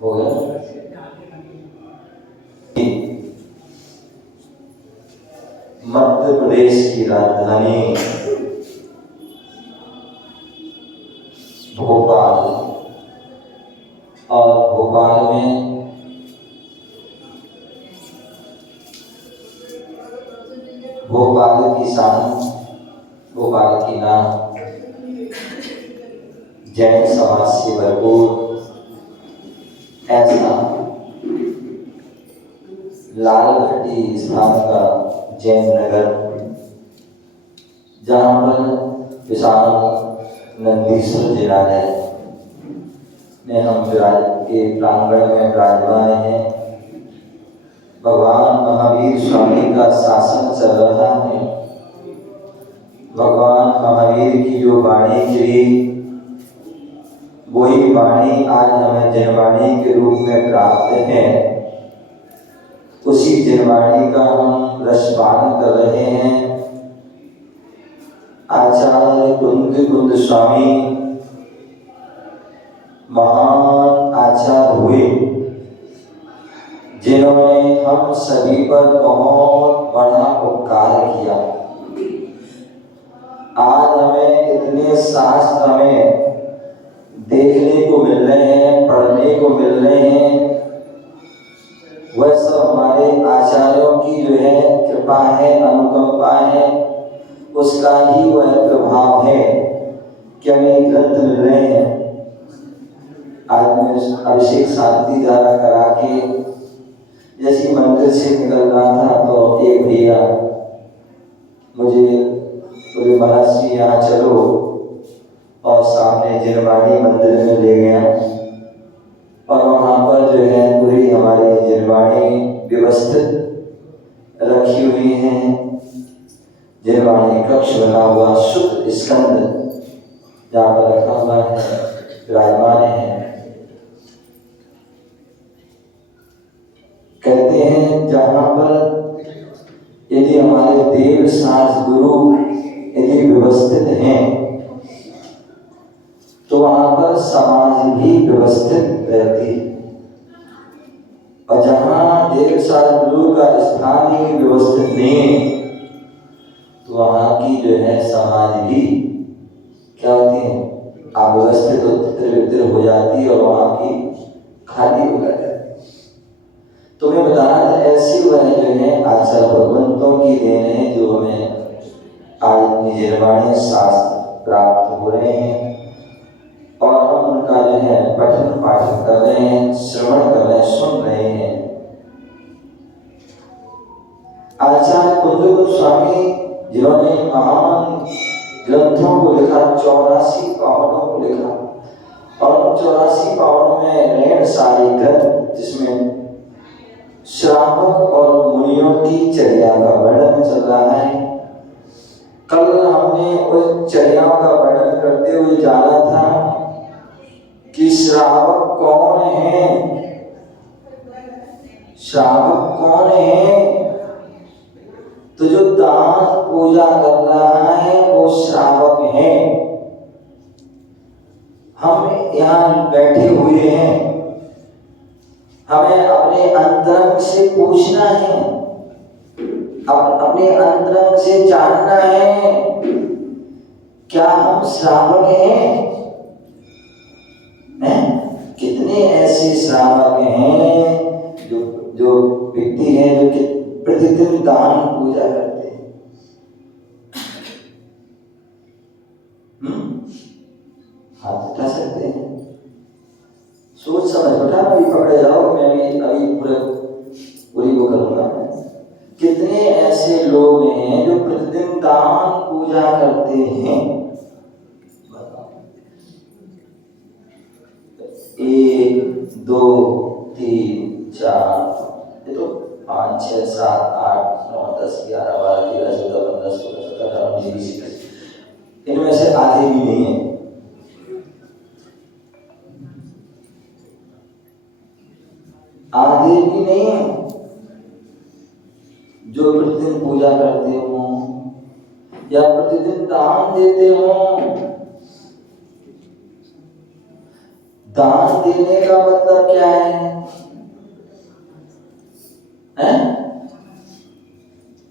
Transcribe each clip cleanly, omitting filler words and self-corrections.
हो गया। मध्य प्रदेश की राजधानी भोपाल, और भोपाल में भोपाल की शान, भोपाल की नाम जैन समाज से भरपूर ऐसा लाल घाटी स्थान का जैन नगर, जहाँ पर विशाल नंदीश्वर जिनालय में हम के प्रांगण में विराजमान हैं। भगवान महावीर स्वामी का शासन चल रहा है। भगवान महावीर की जो वाणी चली, वही वाणी आज हमें जनवाणी के रूप में प्राप्त है। उसी जनवाणी का हम रसपान कर रहे हैं। आचार्य कुंद स्वामी महान आचार्य हुए, जिन्होंने हम सभी पर बहुत बड़ा उपकार किया। आज हमें इतने शास्त्र हमें देखने को मिल रहे हैं, पढ़ने को मिल रहे हैं, वह सब हमारे आचार्यों की जो है कृपा है, अनुकंपा है, उसका ही वह प्रभाव है कि हमें ग्रंथ मिल रहे हैं। आज मैं अभिषेक शांति द्वारा करा के जैसे मंदिर से निकल रहा था तो एक भैया मुझे बोले महाराज जी यहाँ चलो, और सामने जिनवाणी मंदिर में ले गया, और वहाँ पर जो है पूरी हमारी जिनवाणी व्यवस्थित रखी हुई है। जिनवाणी कक्ष बना हुआ शुद्ध स्कंद जहाँ पर रखा हुआ है, विराजमान है। कहते हैं जहाँ पर यदि हमारे देव शास्त्र गुरु यदि व्यवस्थित हैं, तो वहाँ पर समाज भी व्यवस्थित रहती है। और जहाँ देव शास्त्र गुरु का स्थान ही व्यवस्थित नहीं है, तो वहाँ की जो है समाज भी क्या होती है, अव्यवस्थित तितर-बितर हो जाती है, और वहाँ की खाली हो जाती है। तो मैं बता रहा था, ऐसी वह जो है आचार्य भगवंतों की देन है, जो हमें आज निर्वाणी शास्त्र प्राप्त हो रहे हैं, और हम उनका जो है पठन पाठन कर रहे हैं, श्रवण कर रहे हैं, सुन रहे हैं। आचार्य कुंद स्वामी जिन्होंने महान ग्रंथों को लिखा, 84 पावनों को लिखा, और 84 पावनों में ढेर सारे ग्रंथ, जिसमें श्रावक और मुनियों की चर्या का वर्णन चल रहा है। कल हमने उस चर्याओं का वर्णन करते हुए जाना था कि श्रावक कौन है, श्रावक कौन है। तो जो दान पूजा कर रहा है वो श्रावक है। हम यहाँ बैठे हुए हैं, हमें अपने अंतरंग से पूछना है, अपने अंतरंग से जानना है, क्या हम श्रावक हैं? कितने ऐसे श्रावक हैं जो व्यक्ति हैं जो प्रतिदिन दान पूजा करते हैं। हाथ उठा सकते हैं, सोच समझ उठा, अभी पकड़े जाओ, मैं भी अभी पूरी वो करूंगा। कितने ऐसे लोग हैं जो प्रतिदिन दान पूजा करते हैं? 1 2 3 4, ये तो 5 6 7 8 9 10 11 12 13 14 15 16 17 18 19 20 21, इनमें से आधे भी नहीं है। आधे भी नहीं है जो प्रतिदिन पूजा करते हो या प्रतिदिन दान देते हो। दान देने का मतलब क्या है?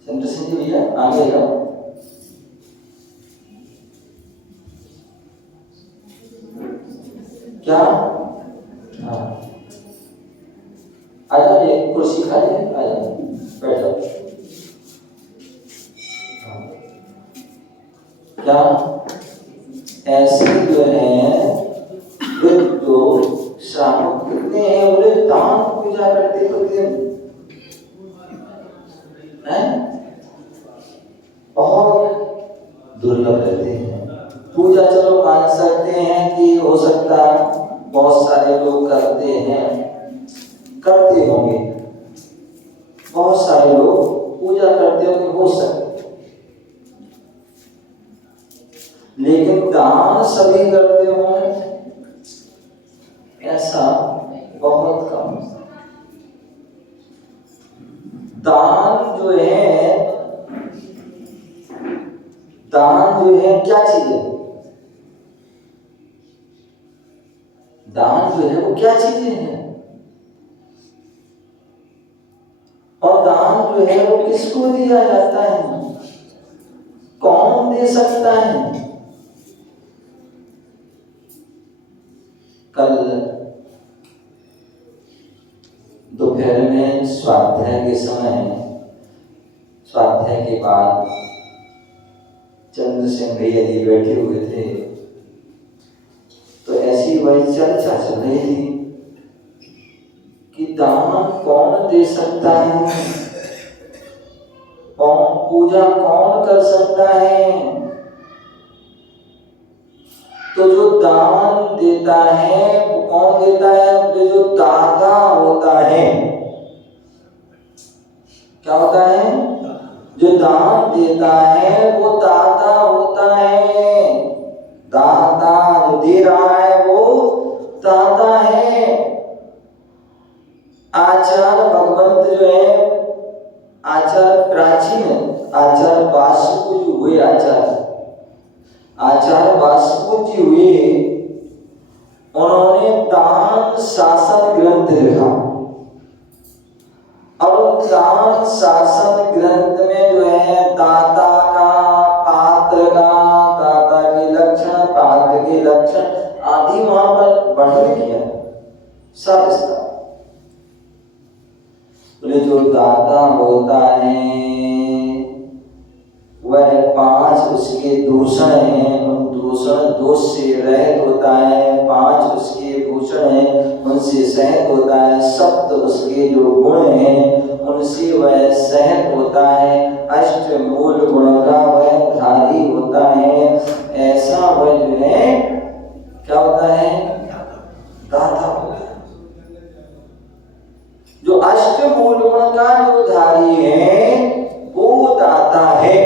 चंद्रसेन जी भैया आगे आओ। क्या? हाँ, आ जाओ, ये कुर्सी खाली है, आ जाओ, बैठ जाओ। क्या ऐसे जो है तो श्रावक कितने हैं? बोले दान पूजा करते प्रतिदिन है, बहुत दुर्लभ रहते हैं। पूजा चलो मान सकते हैं कि हो सकता बहुत सारे लोग करते हैं, करते होंगे, बहुत सारे लोग पूजा करते होंगे, हो सकते, लेकिन दान सभी करते होंगे ऐसा बहुत कम। दान जो है, दान जो है क्या चीज है? दान जो है वो क्या चीजें हैं? और दान जो है वो किसको दिया जाता है? कौन दे सकता है? कल दोपहर में स्वाध्याय के समय, स्वाध्याय के बाद चंद्रसेन भैया जी बैठे हुए थे, तो ऐसी वही चर्चा चल रही थी कि दान कौन दे सकता है, कौन पूजा कौन कर सकता है। तो जो दान देता है वो कौन देता है? जो दाता होता है। क्या होता है? जो दान देता है वो दाता होता है। दाता जो दे रहा है वो दाता है। आचार्य भगवंत जो है, आचार्य प्राचीन आचार्य वासुदेव हुए, आचार्य वासुदेव जी हुए, उन्होंने दान शासन ग्रंथ लिखा। और दान शासन ग्रंथ में जो है दाता का, पात्र का, दाता के लक्षण, पात्र के लक्षण आदि वहां पर वर्णन किया सब। बोले जो दाता होता है वह 5 उसके दूषण हैं, उन दूषण दोष से रहित होता है। 5 उसके भूषण हैं, उनसे सहित होता है। 7 उसके जो गुण हैं उनसे वह सहित होता है। 8 मूल गुणों का वह धारी होता है। ऐसा वह जो है क्या होता है? दाता होता है। जो 8 मूल गुण का जो धारी है वो दाता है।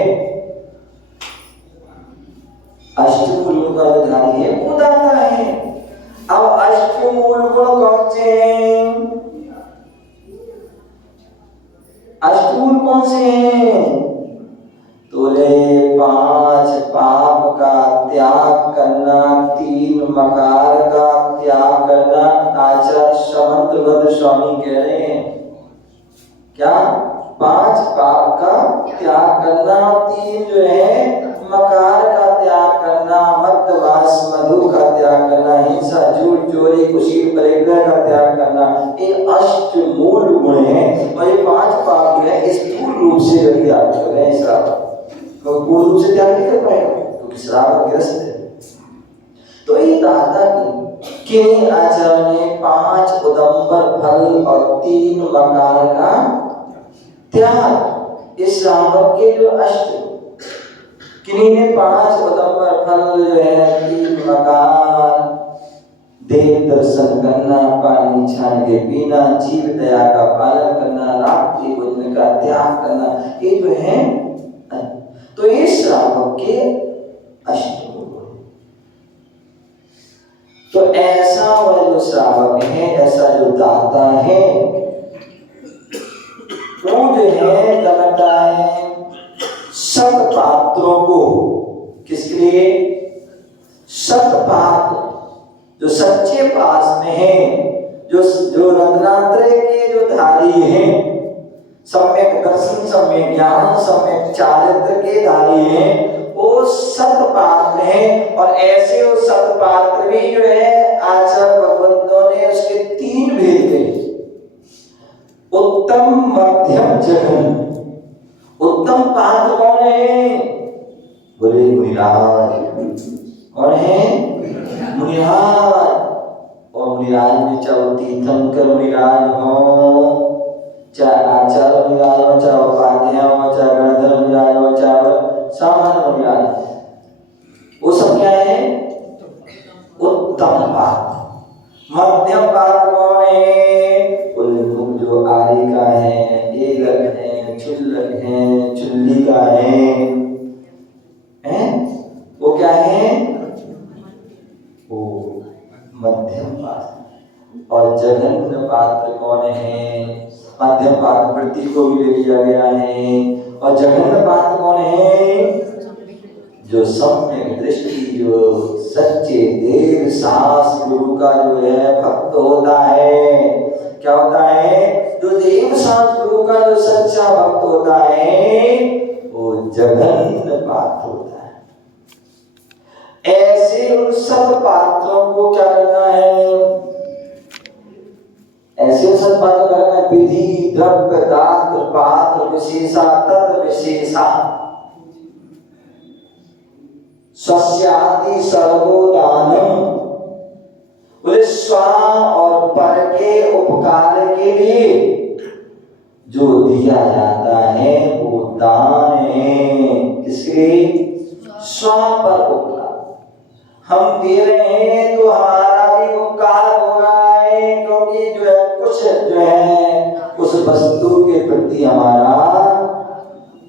8 मूल गुण का जो धारी है वो दाता है। अब 8 मूल गुण कौन से हैं? 8 मूल कौन से हैं? तो ले 5 पाप का त्याग करना, 3 मकार का त्याग करना। आचार्य समंतभद्र स्वामी कह रहे हैं क्या? 5 पाप का त्याग करना, 3 जो है मकार का त्याग करना, मद्यपान मधु का त्याग करना, हिंसा झूठ चोरी कुशील परिग्रह का त्याग करना। ये 8 मूल गुण हैं। और ये 5 पाप जो है स्थूल रूप से त्याग कर रहे हैं। श्रावक तो पूर्ण रूप से त्याग नहीं कर पाएगा क्योंकि श्रावक ग्रस्त है। तो ये दाता की किन्हीं आचार्य ने 5 उदंबर फल और 3 मकार का त्याग। इस श्रावक के जो किन्हीं ने 5 उदंबर फल जो है, 3 मकार, देव दर्शन करना, पानी छान के पीना, जीव दया का पालन करना, रात्रि भोजन का त्याग करना, ये जो है तो ये श्रावक के 8 गुण। तो ऐसा वह जो श्रावक है, ऐसा जो दाता है वो जो है क्या करता है? सत पात्रों को, किसके लिए? सत पात्र, जो सच्चे पास में हैं, जो रत्नात्रय के जो धारी हैं, सम्यक दर्शन, सम्यक ज्ञान, सम्यक चारित्र के धारी हैं, वो सतपात्र हैं। और ऐसे वो सतपात्र भी जो है आचार्य भगवंतों ने उसके 3 भेद कहे, उत्तम, मध्यम, जघन। उत्तम पात्र कौन है? बोले मुनिराज। कौन है? मुनिराज। और मुनिराज में चाहे तीर्थंकर मुनिराज हो, चाहे आचार्य मुनिराज हो, चाहे उपाध्याय हो, चाहे गणधर मुनिराज हो, चाहे सामान्य मुनिराज, वो सब क्या है? उत्तम पात्र। मध्यम पात्र कौन है? बोले जो आरी का है, एलक है, चुल्लक है, चुल्ली का है, वो क्या है? वो मध्यम पात्र। और जघन्य पात्र कौन है? मध्यम पात्र वृत्ति को भी ले लिया गया है। और जघन्य पात्र कौन है? जो सम्यक दृष्टि, जो सच्चे देव सास गुरु का जो है भक्त होता है। क्या होता है? जो देव सास गुरु का जो सच्चा भक्त होता है, वो जघन्य पात्र होता है। ऐसे उन सब पात्रों को क्या करना है? ऐसे सब पात्र करना है। विधि, द्रव्य, दात्र, पात्र, विशेषा, तत्व विशेषा, स्वस्यादि सर्वोदानम। बोले स्व और पर के उपकार के लिए जो दिया जाता है वो दान है। किसके? स्व पर उपकार। हम दे रहे हैं तो हमारा भी उपकार हो रहा है, क्योंकि जो है कुछ जो है उस वस्तु के प्रति हमारा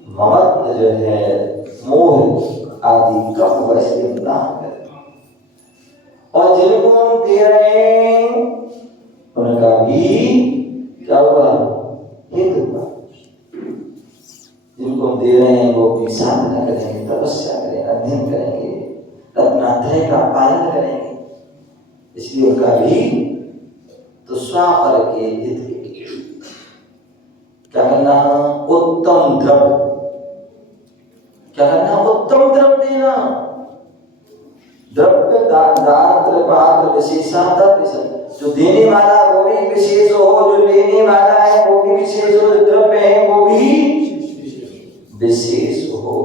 ममत्व जो है, मोह आदि कम वैसे दान करें। और जिनको हम दे रहे हैं उनका भी क्या होगा? हित होगा। जिनको हम दे रहे हैं वो अपनी साधना करेंगे, तपस्या करेंगे, अध्ययन करेंगे, रत्नात्रय का पालन करेंगे, इसलिए उनका भी तो स्वापर के हित के क्या करना? उत्तम द्रव्य। क्या करना? उत्तम द्रव्य देना। द्रव्य, दात्र, पात्र, विशेषा, तत्व। जो देने वाला वो भी विशेष हो, जो लेने वाला है वो भी विशेष हो, जो द्रव्य है वो भी विशेष हो।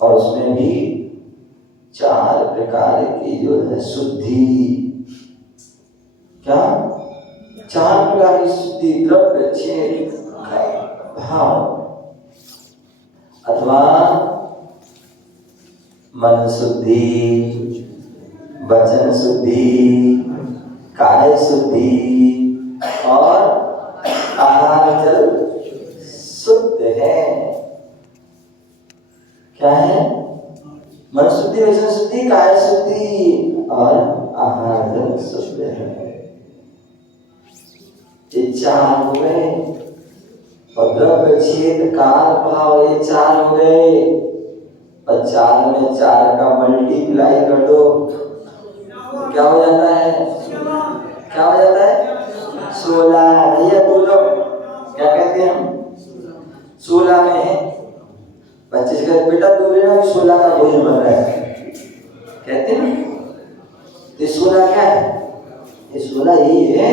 और उसमें भी 4 प्रकार की जो है शुद्धि। क्या? 4 प्रकार की शुद्धि। द्रव्य, छेद, भाव, अथवा मन शुद्धि, वचन शुद्धि, काय शुद्धि और आहार जल शुद्ध है। क्या है? मन शुद्धि, वचन शुद्धि, काय शुद्धि और आहार जल शुद्ध है। ये 4 हो गए। और द्रव्य, छेद, काल, भाव, ये 4 हो गए। और 4 में 4 का मल्टीप्लाई कर दो, क्या हो जाता है? क्या हो जाता है? 16। भैया बोलो क्या कहते हैं हम? 16 में है 25 का बेटा दूर है ना, 16 का भोजन बन रहा है कहते हैं ना। ये 16 क्या है? ये 16 यही है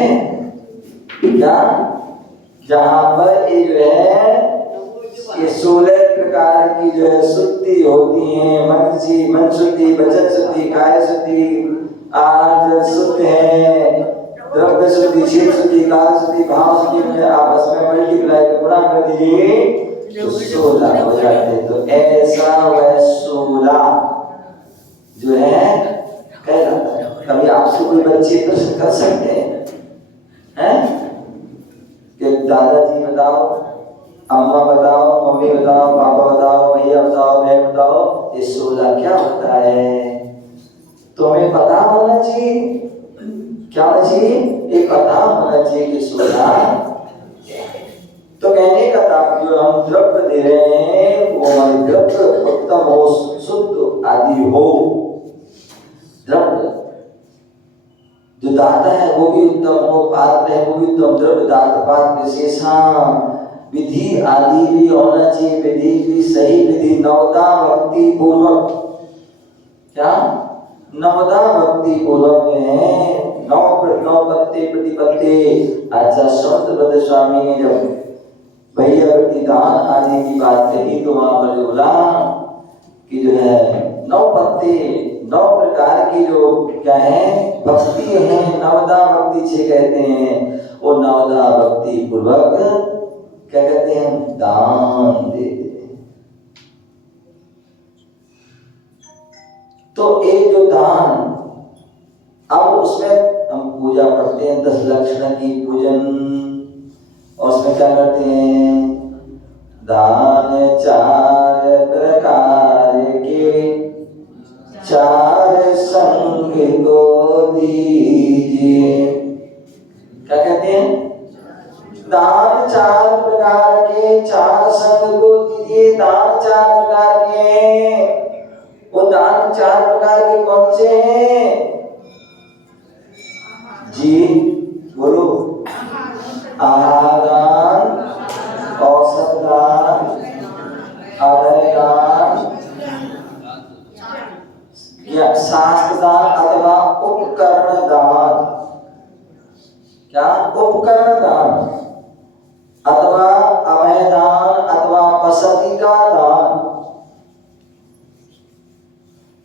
क्या? जहां पर ये जो है ये 16 प्रकार की जो है शुद्धि होती है। मन शुद्धि, वचन शुद्धि, काय शुद्धि, आहार शुद्ध है, द्रव्य शुद्धि, छेद शुद्धि, काल शुद्धि, भाव शुद्धि में आपस में मल्टीप्लाई गुणा कर दीजिए तो 16 हो जाते। तो ऐसा वह 16 जो है कहलाता है। कभी आपसे कोई बच्चे प्रश्न कर सकते हैं कि दादाजी बताओ, अम्मा बताओ, मम्मी बताओ, पापा बताओ, भैया बताओ, बहन बताओ, ये 16 क्या होता है? तो हमें पता होना चाहिए। क्या होना चाहिए? ये पता होना चाहिए कि 16। तो कहने का तात्पर्य हम द्रव्य दे रहे हैं वो हमारे द्रव्य उत्तम हो, शुद्ध आदि हो। द्रव्य जो दाता है वो भी उत्तम हो, पात्र है वो भी उत्तम, द्रव्य दाता पात्र विशेषा, विधि आदि भी होना चाहिए, विधि भी सही विधि, नवदा भक्ति पूर्वक, क्या नवदा भक्ति पूर्वक जो है, नौ पत्ते प्रतिपत्ते। अच्छा, संत स्वामी ने जब भैया प्रतिदान आदि की बात कही तो वहां पर जो बोला कि जो है 9 पत्ते, 9 प्रकार की जो क्या है भक्ति है, नवदा भक्ति से कहते हैं, वो नवदा भक्ति पूर्वक क्या कहते हैं, दान देते हैं। तो एक जो दान, अब उसमें हम पूजा करते हैं 10 लक्षण की पूजन, और उसमें क्या करते हैं, दान 4 प्रकार के 4 संग को दीजिए। क्या कहते हैं, दान 4 प्रकार के 4 संग को दीजिए। दान 4 प्रकार के हैं, वो दान 4 प्रकार के कौन से हैं जी, बोलो। आहार दान, औसत दान, अभय दान या शास्त्र दान अथवा उपकरण दान, क्या उपकरण दान अथवा अभय दान अथवा वसति का दान।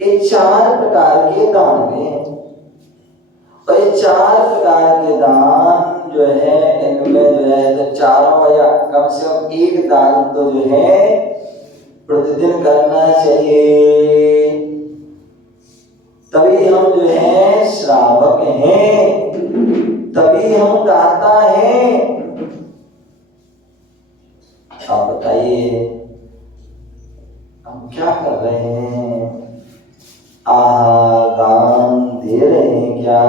ये 4 प्रकार के दान में, और ये 4 प्रकार के दान जो है, इनमें जो है तो चारों या कम से कम एक दान तो जो है प्रतिदिन करना चाहिए, तभी हम जो है श्रावक हैं, तभी हम दाता हैं। आप बताइए हम क्या कर रहे हैं, दान दे रहे हैं क्या?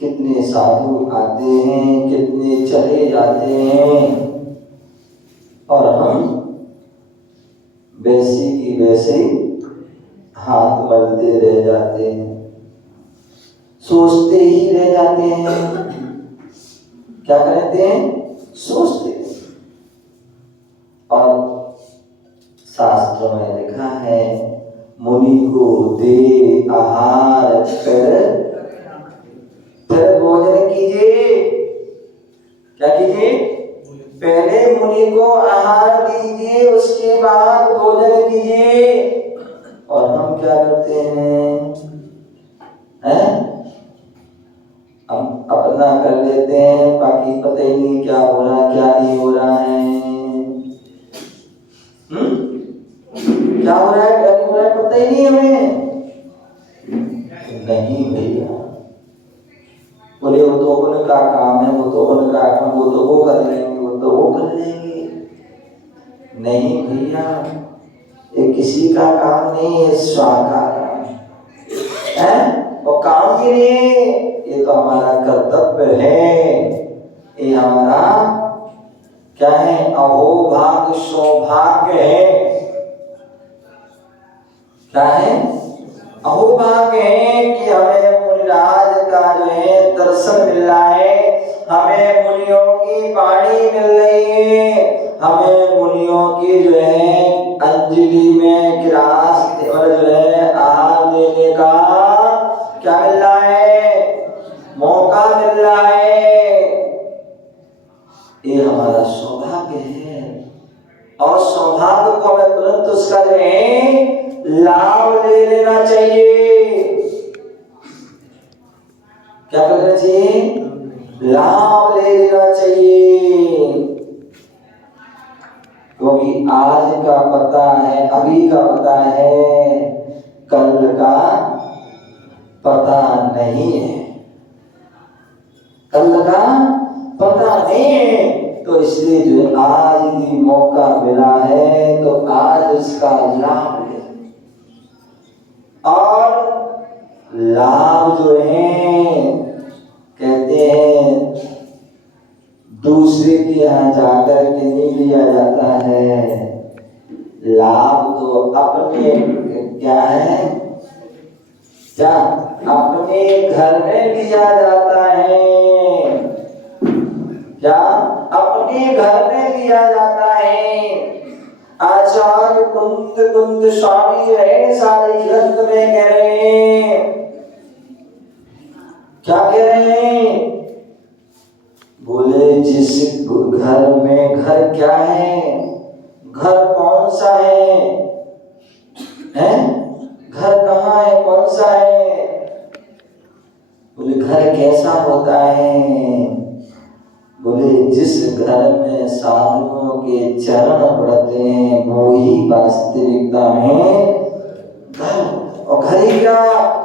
कितने साधु आते हैं, कितने चले जाते हैं, और हम वैसे की वैसे हाथ मलते रह जाते हैं, सोचते ही रह जाते हैं। क्या करते हैं, सोचते हैं। और शास्त्र में लिखा है, मुनि को दे आहार फिर भोजन कीजिए। क्या कीजिए, पहले मुनि को आहार दीजिए, उसके बाद भोजन कीजिए। और हम क्या करते हैं, हम अपना कर लेते हैं, बाकी पता ही नहीं क्या हो रहा है क्या नहीं हो रहा है। क्या हो रहा है क्या नहीं हो रहा है पता ही नहीं हमें। नहीं भैया, बोले वो तो उनका काम है, वो तो उनका काम, वो तो वो कर लेंगे, वो तो वो कर लेंगे। नहीं भैया, ये किसी का काम नहीं है, स्वाहा का काम है। वो काम भी नहीं, ये तो हमारा कर्तव्य है, ये हमारा क्या है, अहोभाग्य सौभाग्य है। क्या है, अहोभाग्य है कि हमें मुनिराज का जो है दर्शन मिल रहा है, हमें मुनियों की वाणी मिल रही है, हमें मुनियों की जो है अंजलि में गिलास जो है आहार देने का क्या मिल रहा है, मौका मिल रहा है। ये हमारा सौभाग्य है, और सौभाग्य को हमें तुरंत उसका जो है लाभ ले लेना चाहिए। क्या करना चाहिए, लाभ ले लेना चाहिए, क्योंकि आज का पता है, अभी का पता है, कल का पता नहीं है, कल का पता नहीं है। तो इसलिए जो आज भी मौका मिला है तो आज उसका लाभ ले। और लाभ जो है कहते हैं दूसरे के यहाँ जाकर के नहीं लिया जाता है, लाभ तो अपने क्या है क्या अपने घर में लिया जाता है, क्या अपने घर में लिया जाता है। आचार्य कुंद स्वामी रहे सारे ग्रंथ में कह रहे हैं, क्या कह रहे हैं? बोले जिस घर में, घर क्या है, घर कौन सा है, घर कहाँ है, कौन सा है? बोले घर कैसा होता है? बोले जिस घर में साधुओं के चरण पड़ते हैं वो ही वास्तविकता में घर। और घर ही क्या,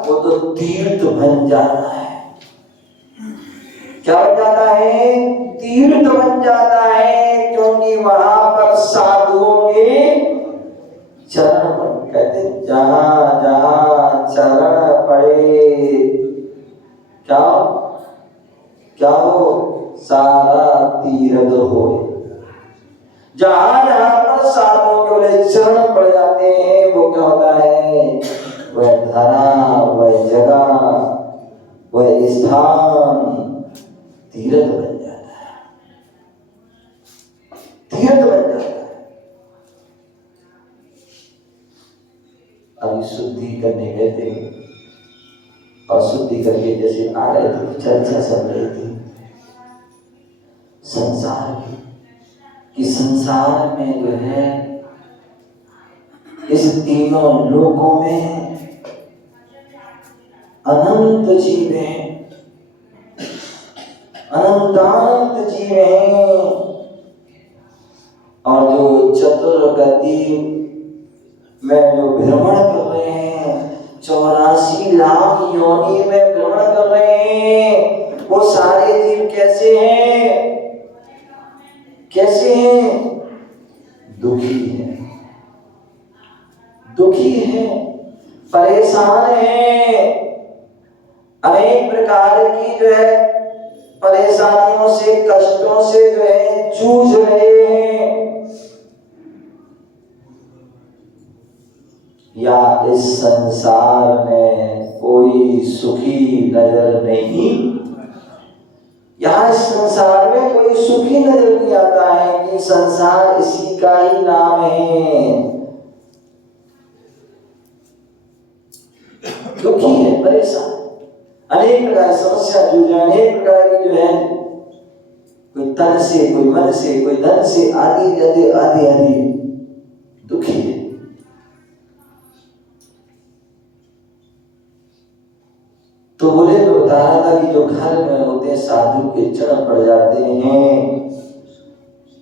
वो तो तीर्थ बन जाता है। क्या बन जाता है? तीर्थ बन जाता है, क्योंकि वहां पर साधुओं के चरण, कहते जहां जहां चरण पड़े क्या क्या हो, सारा तीर्थ हो। जहां जहां पर साधुओं के बोले चरण पड़ जाते हैं वो क्या होता है, वह धरा, वह जगह, वह स्थान तीर्थ बन जाता है, तीर्थ बन जाता है। अभी शुद्धि करने गए थे और शुद्धि करके जैसे आ रहे थे, चर्चा चल रही थी संसार की, कि संसार में जो है इस तीनों लोकों में अनंत जीव हैं, अनंतानंत जीव हैं, और जो चतुर्गति में जो भ्रमण कर रहे हैं, 84 लाख योनि में भ्रमण कर रहे हैं, वो सारे जीव कैसे हैं, कैसे हैं? दुखी हैं, दुखी हैं, परेशान हैं, अनेक प्रकार की जो है परेशानियों से, कष्टों से जो है जूझ रहे हैं। या इस संसार में कोई सुखी नजर नहीं, यहाँ इस संसार में कोई सुखी नजर नहीं आता है, कि संसार इसी का ही नाम है। दुखी है, परेशान, अनेक प्रकार की समस्या जूझ रहे, अनेक प्रकार की जो है, कोई तन से, कोई मन से, कोई धन से, आदि आदि आदि आदि दुखी है। तो बोले तो बता रहा था कि जो घर में होते हैं साधु के चरण पड़ जाते हैं,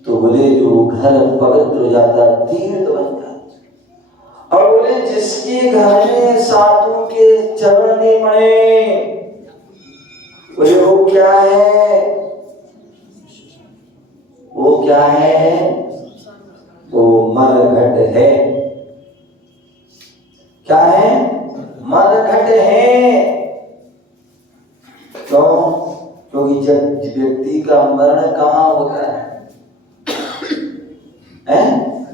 तो बोले जो घर पवित्र हो जाता, तीर्थ बन जाता। और बोले जिसके घर में साधु के चरण नहीं पड़े, बोले वो क्या है, वो क्या है, वो मरघट है। क्या है? मरघट है। क्यों? क्योंकि जब व्यक्ति का मरण कहाँ होता है,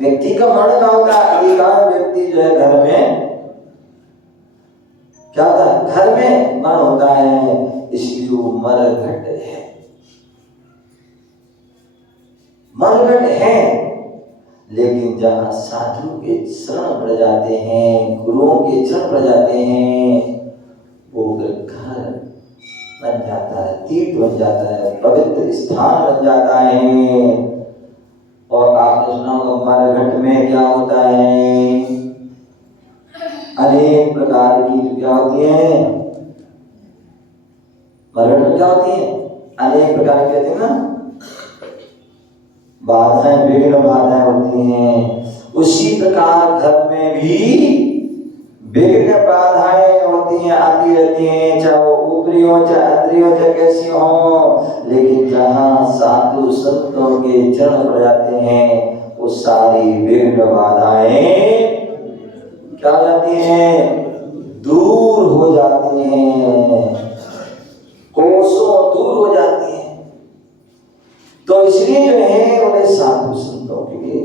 व्यक्ति का मरण कहाँ होता है? अधिकांश व्यक्ति जो है घर में क्या होता है, घर में मरण होता है, इसलिए वो मरघट है, मरघट है। लेकिन जहाँ साधु के शरण पड़ जाते हैं, गुरुओं के शरण पड़ जाते हैं, वो घर बन जाता है, तीर्थ बन जाता है, पवित्र स्थान बन जाता है। और आपने सुना होगा मरघट में क्या होता है, अनेक प्रकार की क्या होती है, मरघट में क्या होती है, अनेक प्रकार की कहते हैं ना, बाधाएं, विघ्न बाधाएं होती हैं। उसी प्रकार घर में भी विघ्न बाधाएं होती हैं, आती रहती हैं, चाहे वो ऊपरी हो, चाहे अंदरी हो, चाहे कैसी हो। लेकिन जहाँ साधु संतों के चरण पड़ जाते हैं, वो सारी विघ्न बाधाएं क्या हो जाती हैं, दूर हो जाती हैं, कोसों दूर हो जाती हैं। तो इसलिए जो है बोले साधु संतों के लिए,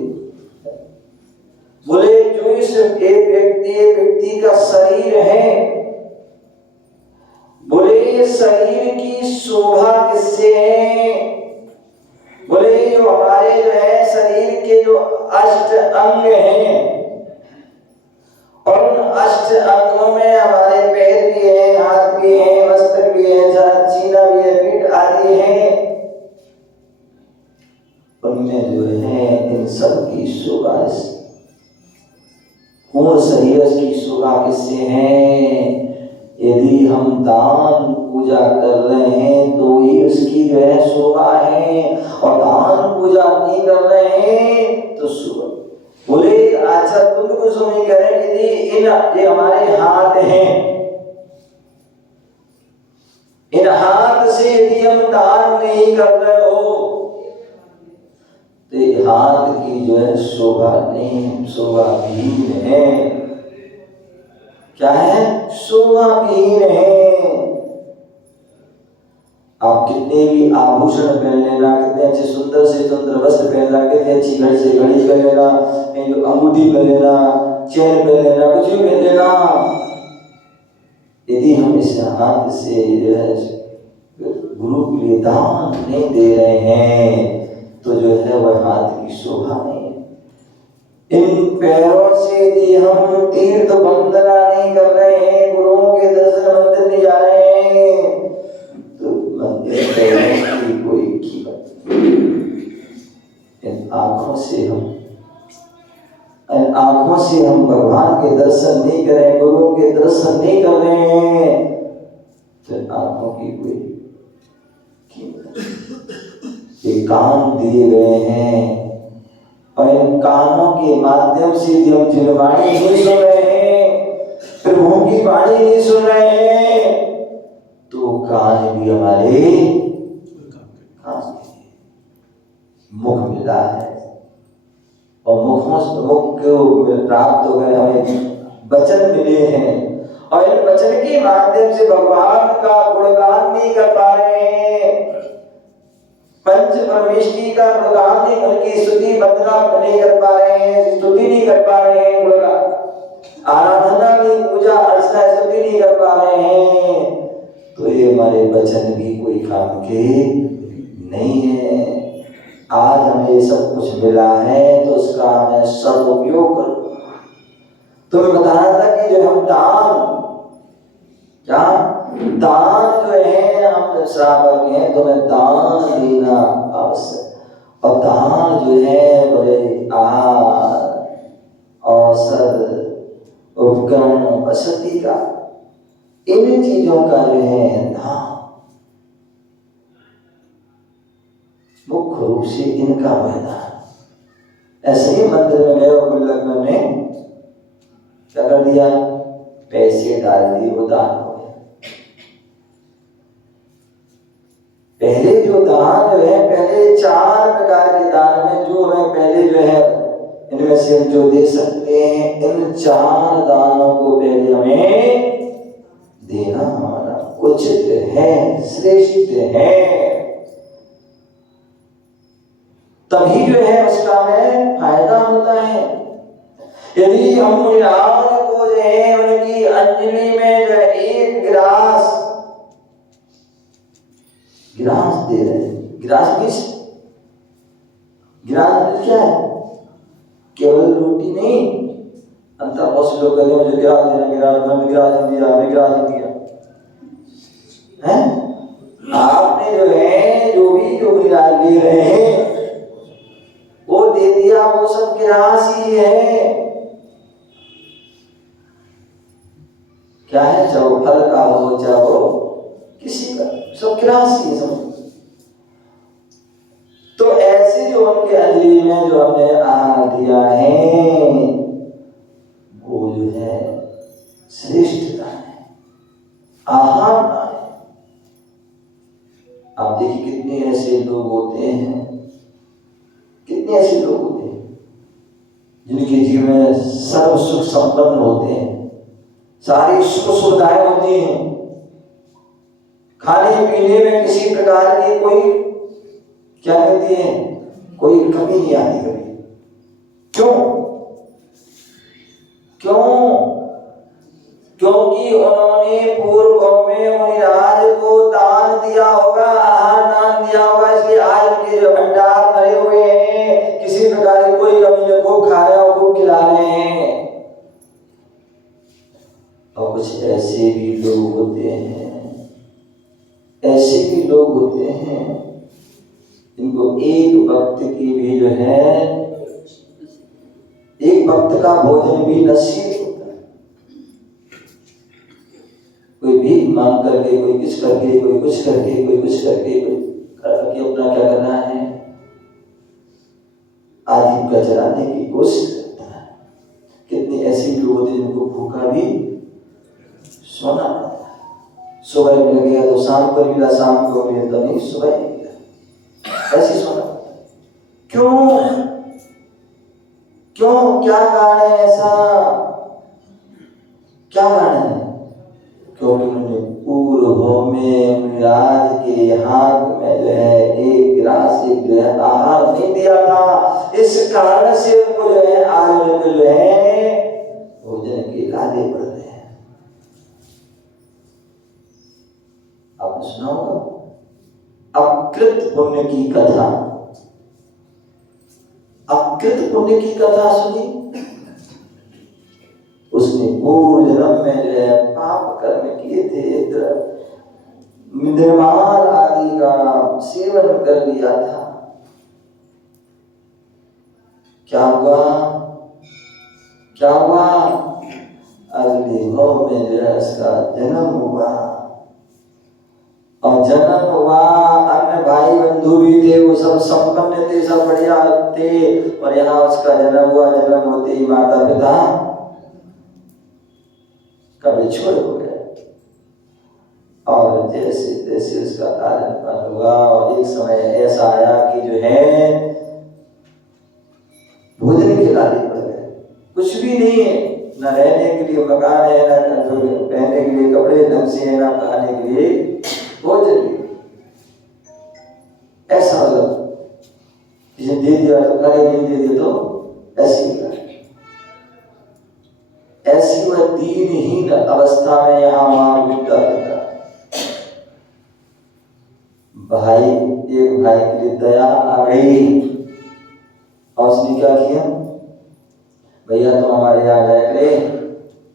बोले जो इस एक व्यक्ति का शरीर है, बोले शरीर की शोभा किससे है? बोले जो हमारे जो है शरीर के जो अष्ट अंग हैं, और उन अष्ट अंगों में हमारे पैर भी है, हाथ भी है, मस्तक भी है, सीना भी है, पीठ आदि है। उनमें जो है इन सब की शोभा, पूर्ण शरीर की शोभा किससे है? यदि हम दान पूजा कर रहे हैं तो ही उसकी जो है शोभा है, और दान पूजा नहीं कर रहे हैं तो शोभा। बोले अच्छा तुम कुछ नहीं करें यदि ये हमारे हाथ हैं, इन हाथ से यदि हम दान नहीं कर रहे हो तो हाथ की जो है शोभा नहीं, शोभाहीन है। क्या है? शोभाहीन है। आप कितने भी आभूषण पहन लेना, कितने अच्छे सुंदर से सुंदर वस्त्र पहनना, कितनी अच्छी घड़ी से घड़ी पहन लेना, अंगूठी पहन लेना, चेन पहन लेना, कुछ भी पहन लेना, यदि हम इस हाथ से जो है गुरु के लिए दान नहीं दे रहे हैं तो जो है वह हाथ की शोभा नहीं है। इन पैरों से यदि हम तीर्थ वंदना नहीं कर रहे हैं, गुरुओं के दर्शन मंदिर नहीं जा रहे हैं तो मंदिर की कोई कीमत नहीं। इन आंखों से हम भगवान के दर्शन नहीं करें, गुरुओं के दर्शन नहीं कर रहे हैं तो आंखों की कोई कीमत नहीं। ये कान दिए गए हैं और इन कानों के माध्यम से यदि हम जिनवाणी नहीं सुन रहे हैं, प्रभु की वाणी नहीं सुन रहे हैं तो कान भी हमारे मुख मिला है, और मुख को प्राप्त हो गए हमें वचन मिले हैं, और इन वचन के माध्यम से भगवान का गुणगान नहीं कर पा रहे हैं, पंच परमेश्वरी का गुणगान नहीं, उनकी स्तुति वंदना नहीं कर पा रहे हैं, स्तुति नहीं कर पा रहे हैं, आराधना नहीं, पूजा अर्चना स्तुति नहीं कर पा रहे हैं तो ये हमारे वचन भी कोई काम के नहीं है। आज हमें ये सब कुछ मिला है तो उसका हमें सदुपयोग करो। तो मैं बता रहा था कि जो हम दान जो है, हम श्रावक हैं तो हमें दान देना आवश्यक, और दान जो है बड़े आहार, औषध, उपकरण, वसति का, इन चीजों का जो है दान मुख्य रूप से इनका मैदान। ऐसे ही मंदिर में गए और गुल्लक में ने क्या कर दिया? पैसे डाल दिए, वो दान हो गया। पहले जो दान जो है, पहले 4 प्रकार के दान में जो है पहले जो है इनमें से जो दे सकते हैं, इन 4 दानों को पहले हमें देना हमारा उचित है, श्रेष्ठ है, तभी जो है उसका हमें फायदा होता है। यदि हम मुनिराज को जो है उनकी अंजलि में जो है 1 गिलास दे रहे हैं, गिलास क्या है? केवल रोटी नहीं, अंतर बहुत से लोग कहते हैं मुझे गिलास देना, मैंने गिलास दिया है। आपने जो है जो गिलास दे रहे हैं वो दे दिया, वो सब गिलास ही है। क्या है? चाहे वो फल का हो, चाहे वो किसी का, सब गिलास ही है सब। तो ऐसे जो उनके अंजलि में जो हमने आहार दिया है वो जो है श्रेष्ठ दान है, आहार दान है। आप देखिए कितने ऐसे लोग होते हैं, कितने ऐसे लोग होते हैं जिनके जीवन में सर्व सुख संपन्न होते हैं, सारी सुख सुविधाएं होती हैं, खाने पीने में किसी प्रकार की कोई क्या कहती है, कोई कमी नहीं आती कभी। क्योंकि उन्होंने पूर्व में मुनिराज को इनको एक वक्त की भी जो है, एक वक्त का भोजन भी नसीब होता है। कोई भीख मांग करके, कोई कुछ करके, कोई कुछ करके, कोई कुछ करके, कोई करके अपना क्या करना है, आजीविका चलाने की कोशिश करता है। कितने ऐसे लोग होते हैं जिनको भूखा भी सोना पड़ता है। सुबह मिल गया तो शाम को मिला, शाम को मिला तो नहीं, सुबह ही मिला, ऐसी सोना पड़ता है। क्यों? क्या कारण है ऐसा? क्या कारण है? क्योंकि उन्होंने पूर्व में मुनिराज के हाथ में जो है एक गिलास एक जो है आहार नहीं दिया था। इस कारण से उनको जो है आज उनको जो है भोजन के लाले पड़ रहे हैं। आपने सुना होगा अकृत पुण्य की कथा। अकृत पुण्य की कथा सुनी? उसने पूर्व जन्म में जो है पाप कर्म किए थे, निर्माण आदि का सेवन कर लिया था। क्या हुआ? क्या हुआ? अगले भाव में जो है उसका जन्म हुआ, और जन्म हुआ, अन्य भाई बंधु भी थे, वो सब संपन्न थे, सब बढ़िया थे, और यहाँ उसका जन्म हुआ। जन्म होते ही माता पिता का बिछोड़ हो गया, और जैसे जैसे उसका कारण पर हुआ, और एक समय ऐसा आया कि जो है भोजन के लाले पड़ गए। कुछ भी नहीं है, न रहने के लिए मकान है, न पहनने के लिए कपड़े ढंग से है, न खाने के लिए भोजन। ऐसा मतलब जिसे दे दिया तो करे, नहीं दे दिया तो ऐसी ऐसी वह दीनहीन अवस्था में यहाँ वहां घूमता रहता। भाई, एक भाई के लिए दया आ गई, और उसने क्या किया, भैया तुम हमारे यहाँ जाया करे,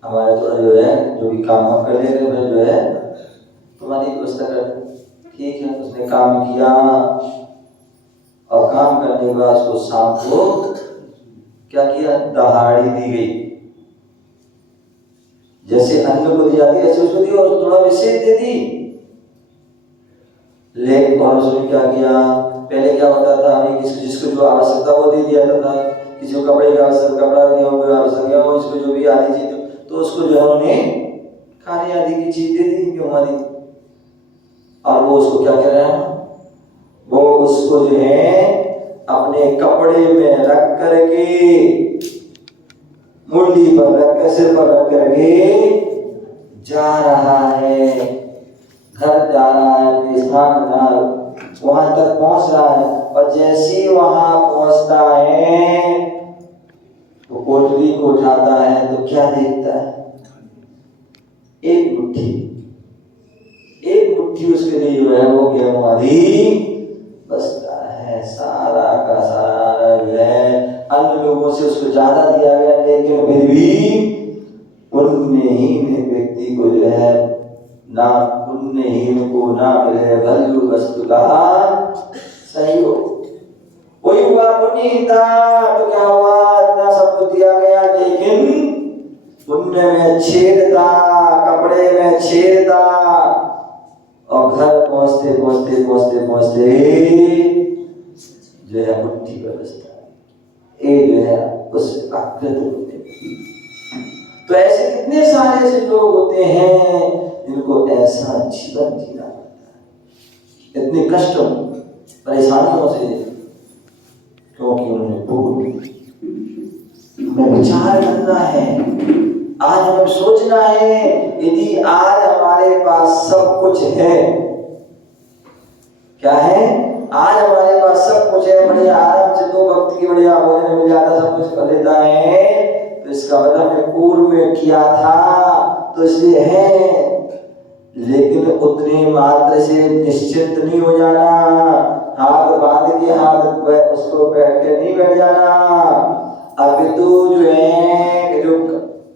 हमारे थोड़ा जो है जो भी काम हम कर ले रहे जो है तुम्हारी व्यवस्था कर। ठीक है, उसने काम किया, और काम करने के बाद उसको शाम को क्या किया, दहाड़ी दी गई। जैसे अन्न को दी जाती है ऐसे उसको दी, और थोड़ा विशेष दे दी। लेकिन और उसने क्या किया, पहले क्या होता था, हमें जिसको जो आवश्यकता वो दे दिया जाता था। किसी को कपड़े का आवश्यक कपड़ा दिया हो, आवश्यक हो, इसको जो भी आदि चीज तो उसको जो है उन्होंने खाने आदि की चीज दे दी क्यों आदि। और वो उसको क्या कह रहा है, वो उसको जो है अपने कपड़े में रख करके, मुंडी पर रख कर, सिर पर रख करके जा रहा है, घर जा रहा है, स्थान वहां तक पहुंच रहा है। और जैसे ही वहां पहुंचता है तो कोटरी को उठाता है तो क्या देखता है, एक मुट्ठी उसके लिए जो है वो गेहूं आदि बसता है। सारा का सारा जो है अन्य लोगों से उसको ज्यादा दिया गया, लेकिन फिर भी पुण्यहीन व्यक्ति को जो है ना, पुण्यहीन को ना मिले भल्लू वस्तु का सहयोग। कोई हुआ पुण्य था तो क्या हुआ, इतना सब कुछ दिया गया, लेकिन पुण्य में छेद था, कपड़े में छेद था, और घर पहुंचते पहुंचते पहुंचते पहुंचते जो है मुट्ठी व्यवस्था ये जो है उस आकृत होते। तो ऐसे कितने सारे ऐसे लोग होते हैं जिनको ऐसा जीवन जीना पड़ता है, इतने कष्ट परेशानियों से, क्योंकि उन्होंने भूल में विचार करना है। आज हमें सोचना है, यदि आज हमारे पास सब कुछ है, क्या है, आज हमारे पास सब कुछ है, बढ़िया आराम से 2 वक्त की बढ़िया भोजन मिल जाता, सब कुछ कर लेता है, तो इसका मतलब मैं पूर्व में किया था तो इसलिए है। लेकिन उतने मात्र से निश्चिंत नहीं हो जाना, हाथ बांध के हाथ उसको बैठ के नहीं बैठ जाना। अभी तो जो है जो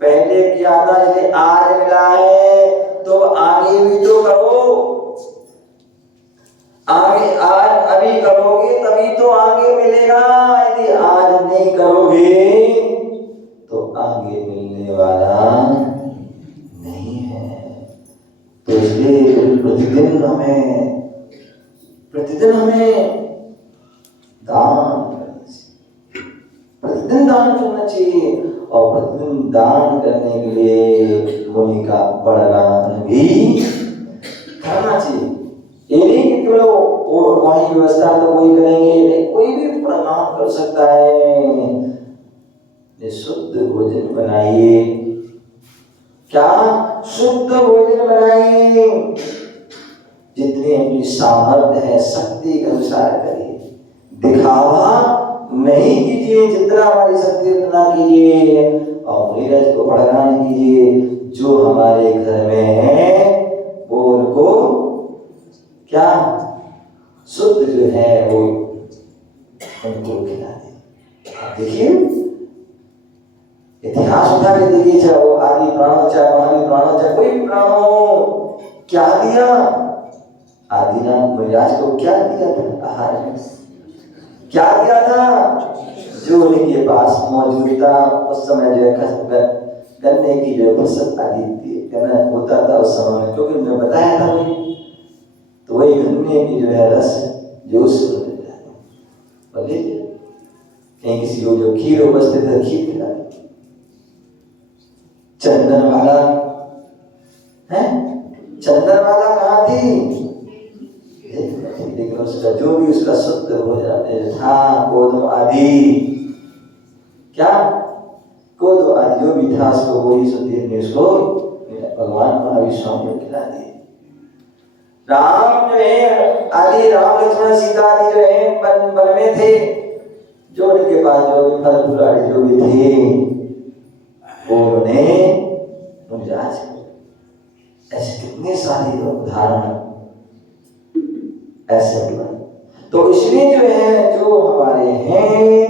पहले किया था इसे आज मिला है तो आगे भी तो करो, आगे आज अभी करोगे तो आगे मिलेगा, यदि आज नहीं करोगे तो आगे मिलने वाला नहीं है। तो इसलिए प्रतिदिन हमें प्रतिदिन दान करना चाहिए। और प्रतिदिन दान करने के लिए मुनि का बड़गान भी करना चाहिए। ये नहीं कि केवल वही व्यवस्था तो कोई करेंगे, कोई भी बड़गान कर सकता है। शुद्ध भोजन बनाइए। क्या? शुद्ध भोजन बनाइए। जितनी अपनी सामर्थ्य है शक्ति के अनुसार करिए। दिखावा नहीं कीजिए, जितना हमारी शक्ति उतना कीजिए। और नीरज को बड़गान कीजिए। जो हमारे घर में है वो उनको क्या शुद्ध जो है वो उनको खिला दे। आप देखिए इतिहास उठा के देखिए, चाहे वो आदि प्राणों, चाहे महावी प्राणों, चाहे कोई प्राणों, क्या दिया? आदिनाथ महाराज को क्या दिया था आहार में? क्या दिया था? जो उनके पास मौजूद था उस समय जो है गन्ने की जो फसल आदि गन्ना होता था उस समय में, क्योंकि मैं बताया था वही, तो वही गन्ने की जो है रस जूस बोले कहीं किसी को जो खीर उपस्थित है खीर खिला। चंदन वाला है, चंदन वाला कहाँ थी? लेकिन उसका जो भी उसका शुद्ध हो जाते था, कोदो आदि, क्या कोदो आदि जो भी था उसको वही सुधीर ने उसको भगवान महावीर स्वामी को खिला दिए। राम जो है आदि, राम लक्ष्मण सीता आदि जो है वन में थे, जो उनके पास जो भी फल फूल आदि जो भी थे उन्होंने आज ऐसे कितने सारे उदाहरण ऐसे। तो इसलिए जो है जो हमारे हैं